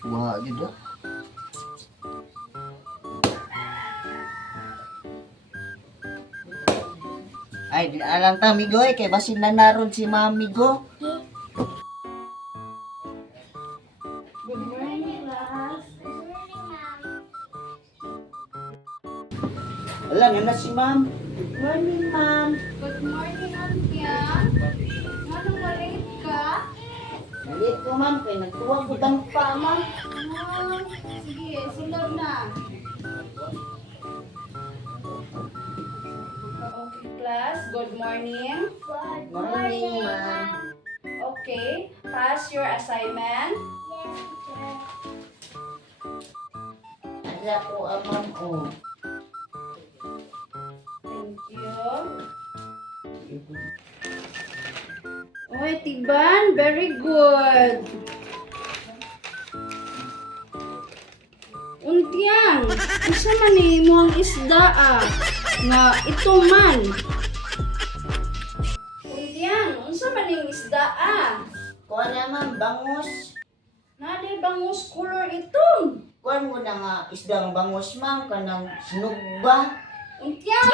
Wah gitu. Ay, di alam ta migo kay basin na naron si Mami Go. Good morning, class. Alam na si Ma'am. Good morning, ma'am. Good morning, Antya. Ano, na-late ka? Malit ko Ma'am kay nagtuwag ko tang pa Ma'am. Sige, sunod na. Okay, class. Good morning. Morning Ma'am. Okay, pass your assignment. Ala ko Ma'am oh. Thank you. Oy, Tiban, very good. Untiang, isa man ni mo ang isda nga ito man. Untiang, unsa man ning isda Kuha na Ma'am bangus. Naday bangus color itong. Kuha mo na nga isdang bangus Ma'am kanang sinugba. Untiang,